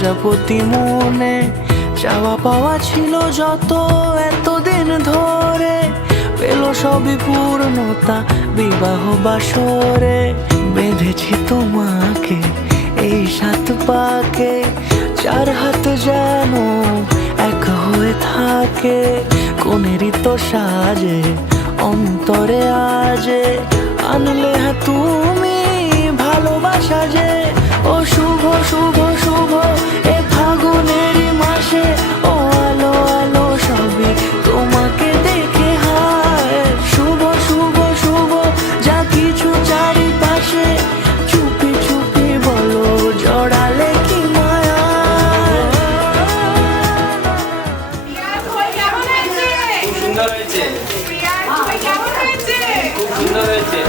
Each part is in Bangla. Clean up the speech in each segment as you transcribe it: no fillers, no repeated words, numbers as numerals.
প্রজাপতি মনে চাওয়া পাওয়া ছিল যত এতদিন ধরে, পেল সবই পূর্ণতা বিবাহ বাসরে। বেঁধেছি তোমাকে এই 7 পাকে, 4 হাত যেন এক হয়ে থাকে। কোনেরই তো সাজে অন্তরে আজে, আনলে হ্যাঁ তুমি ভালোবাসা যে। ও শুভ শুভ শুভ এ ফাগুনেরই মাসে, ও আলো আলো সবই তোমাকে দেখে হায়। শুভ শুভ শুভ যা কিছু চারিপাশে, চুপি চুপি বলো জড়ালে কি মায়া। খুব সুন্দর হয়েছে, খুব সুন্দর হয়েছে।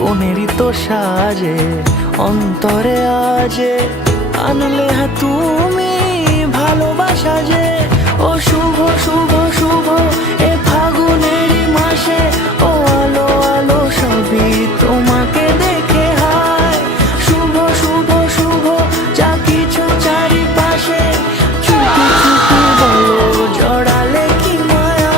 কোনেরই তো সাজে অন্তরে আজে, আনলে হ্যাঁ তুমি ভালোবাসা যে। ও শুভ শুভ শুভ এ ফাগুনেরই মাসে, ও আলো আলো সবই তোমাকে দেখে হায়। শুভ শুভ শুভ যা কিছু চারিপাশে, চুপি চুপি বলো জড়ালে কি মায়া।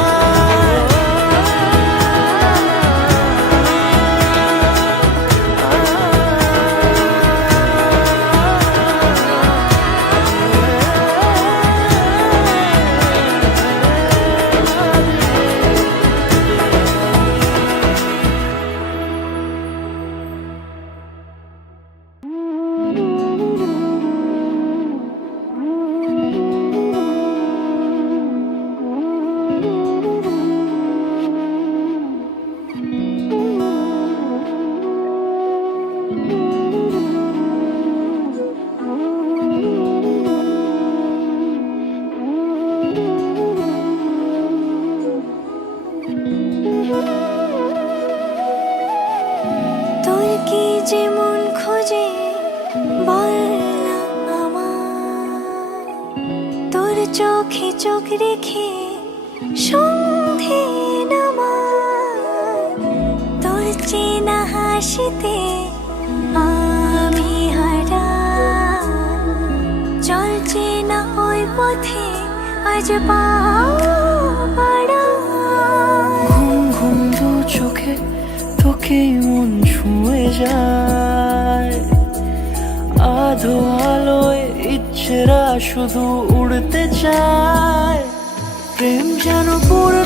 তোর কি যেমন খোঁজে বল না আমার, তোর চোখে চোখ রেখে সন্ধে নামার। তোর চেনা হাসিতে আমি হারা, চল চেনা ওই পথে আজ পাড়া। ঘুম ঘুম দু চোখে তোকেই মন ছুঁয়ে যায়, আধো আলোয় ইচ্ছেরা শুধু উড়তে চায়। প্রেম যেন পুরো